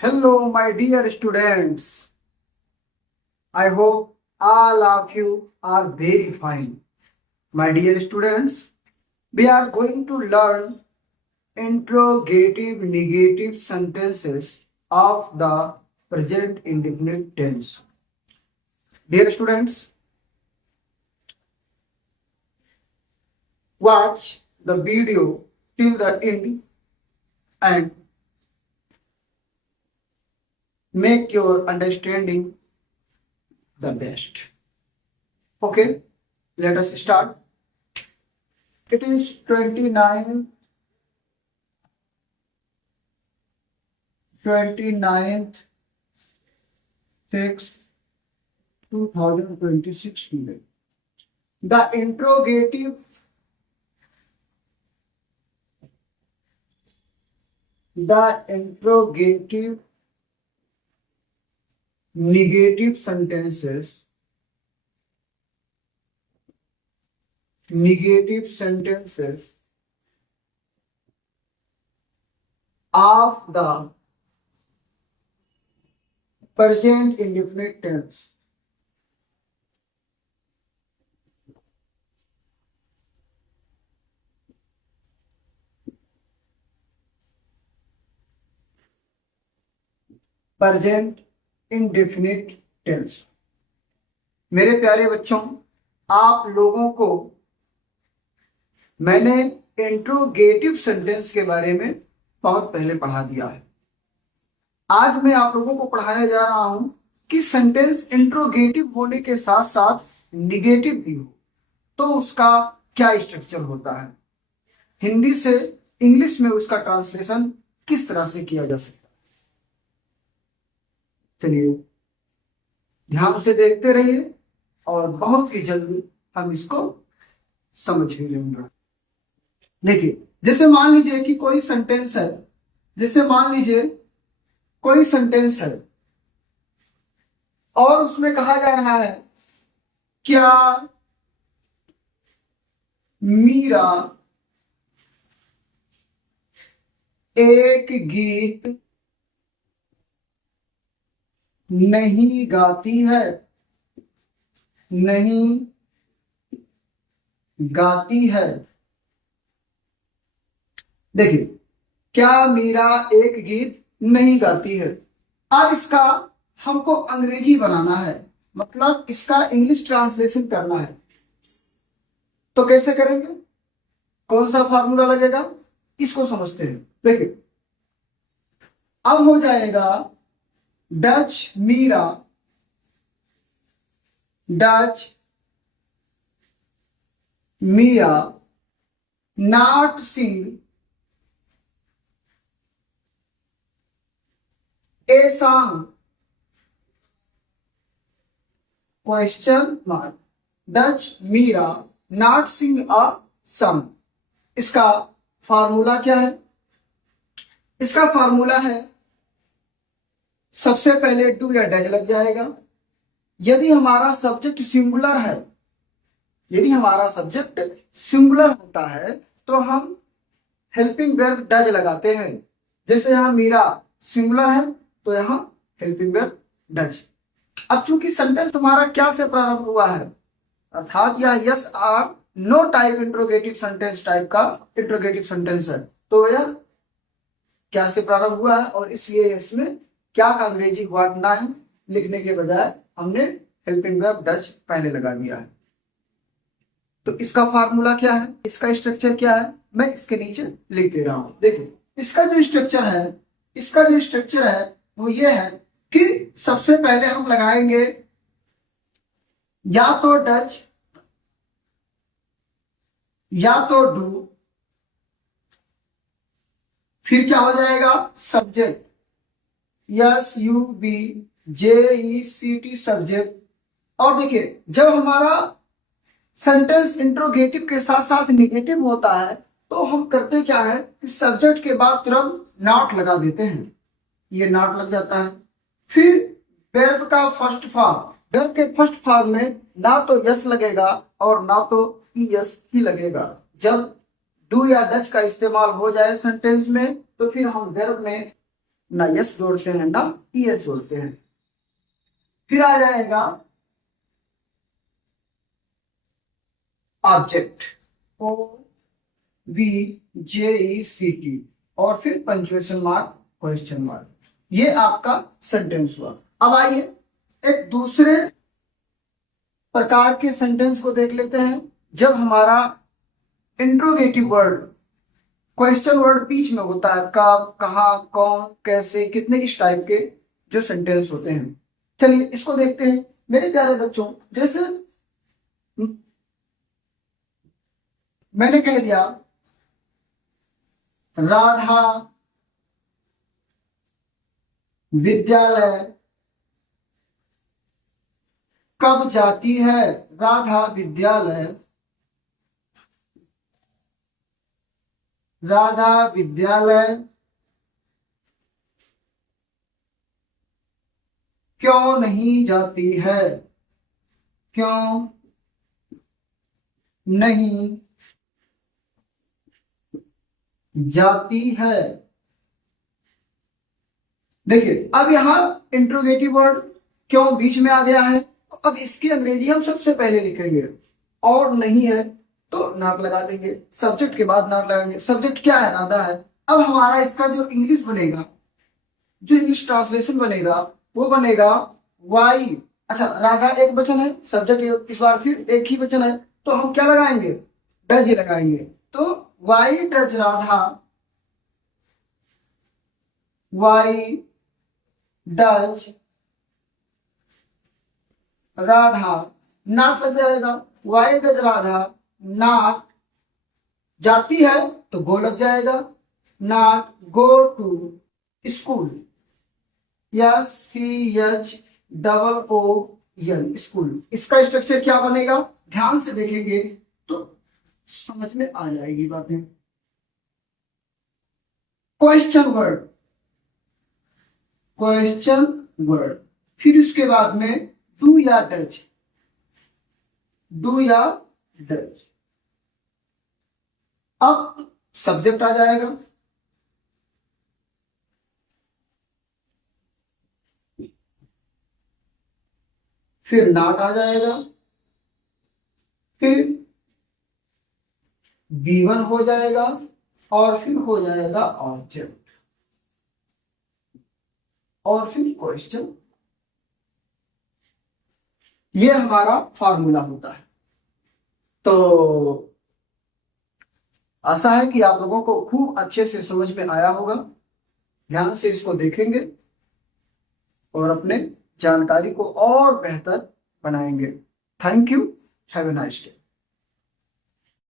Hello, my dear students. I hope all of you are very fine. My dear students, we are going to learn interrogative negative sentences of the present indefinite tense. Dear students, watch the video till the end and make your understanding the best. Okay, let us start. It is 29th 6 2026 today. The interrogative negative sentences of the present indefinite tense. Present indefinite tense. मेरे प्यारे बच्चों, आप लोगों को मैंने interrogative sentence के बारे में बहुत पहले पढ़ा दिया है। आज मैं आप लोगों को पढ़ाने जा रहा हूं कि सेंटेंस इंट्रोगेटिव होने के साथ साथ निगेटिव भी हो तो उसका क्या स्ट्रक्चर होता है, हिंदी से इंग्लिश में उसका ट्रांसलेशन किस तरह से किया जा सकता है। चलिए ध्यान से देखते रहिए और बहुत ही जल्दी हम इसको समझ भी लेंगे। देखिए, जैसे मान लीजिए कि कोई सेंटेंस है, और उसमें कहा जा रहा है क्या मीरा एक गीत नहीं गाती है। देखिए, क्या मीरा एक गीत नहीं गाती है। अब इसका हमको अंग्रेजी बनाना है, मतलब इसका इंग्लिश ट्रांसलेशन करना है। तो कैसे करेंगे, कौन सा फार्मूला लगेगा, इसको समझते हैं। देखिए, अब हो जाएगा does Meera not sing a song question mark. Does Meera not sing a song. इसका फार्मूला क्या है? इसका फार्मूला है, सबसे पहले डू या डज लग जाएगा। यदि हमारा सब्जेक्ट सिंगुलर होता है तो हम हेल्पिंग वर्ब डज लगाते हैं। जैसे यहां मीरा सिंगुलर है तो यहां हेल्पिंग वर्ब डज। अब चूंकि सेंटेंस हमारा क्या से प्रारंभ हुआ है, अर्थात यह yes or no type interrogative sentence type का इंट्रोगेटिव सेंटेंस है, तो यह क्या से प्रारंभ हुआ है और इसलिए इसमें क्या का अंग्रेजी वर्ड नहीं लिखने के बजाय हमने हेल्पिंग वर्ब डज पहले लगा दिया है। तो इसका फार्मूला क्या है, इसका स्ट्रक्चर क्या है, मैं इसके नीचे लिख दे रहा हूं। देखिए, इसका जो स्ट्रक्चर है वो ये है कि सबसे पहले हम लगाएंगे या तो डज या तो डू, फिर क्या हो जाएगा सब्जेक्ट, SUBJECT सब्जेक्ट। और देखिए, जब हमारा सेंटेंस इंट्रोगेटिव के साथ साथ निगेटिव होता है तो हम करते क्या है कि सब्जेक्ट के बाद तुरंत नॉट लगा देते हैं, ये नॉट लग जाता है। फिर वर्ब का फर्स्ट फॉर्म में ना तो यस लगेगा और ना तो ईएस ही लगेगा। जब डू या डच का इस्तेमाल हो जाए सेंटेंस में तो फिर हम वर्ब में ना यस जोड़ते हैं ना ईएस जोड़ते हैं। फिर आ जाएगा ऑब्जेक्ट, ओ बी जे ई सी टी, और फिर पंक्चुएशन मार्क, क्वेश्चन मार्क। ये आपका सेंटेंस हुआ। अब आइए एक दूसरे प्रकार के सेंटेंस को देख लेते हैं। जब हमारा इंट्रोगेटिव वर्ड, क्वेश्चन वर्ड बीच में होता है, कब, कहाँ, कौन, कैसे, कितने, इस टाइप के जो सेंटेंस होते हैं। चलिए इसको देखते हैं मेरे प्यारे बच्चों। जैसे मैंने कह दिया राधा विद्यालय कब जाती है, राधा विद्यालय, राधा विद्यालय क्यों नहीं जाती है, क्यों नहीं जाती है। देखिए अब यहां इंट्रोगेटिव वर्ड क्यों बीच में आ गया है, तो अब इसकी अंग्रेजी हम सबसे पहले लिखेंगे। और नहीं है तो नॉट लगा देंगे, सब्जेक्ट के बाद नॉट लगाएंगे। सब्जेक्ट क्या है, राधा है। अब हमारा इसका जो इंग्लिश बनेगा, जो इंग्लिश ट्रांसलेशन बनेगा वो बनेगा वाई। अच्छा राधा एक वचन है, सब्जेक्ट इस बार फिर एक ही वचन है, तो हम क्या लगाएंगे, डज ही लगाएंगे। तो why does Radha, why does Radha, not लग जाएगा। वाई डज राधा नॉट जाती है तो गो लग जाएगा, not go to school, S C H double O N, school. इसका स्ट्रक्चर क्या बनेगा, ध्यान से देखेंगे तो समझ में आ जाएगी बातें। क्वेश्चन वर्ड, क्वेश्चन वर्ड, फिर उसके बाद में डू या डज, डू या डज। अब सब्जेक्ट आ जाएगा, फिर नॉट आ जाएगा, फिर V1 हो जाएगा, और फिर हो जाएगा ऑब्जेक्ट, और फिर क्वेश्चन। ये हमारा फॉर्मूला होता है। तो आशा है कि आप लोगों को खूब अच्छे से समझ में आया होगा। ध्यान से इसको देखेंगे और अपने जानकारी को और बेहतर बनाएंगे। Thank you, have a nice day.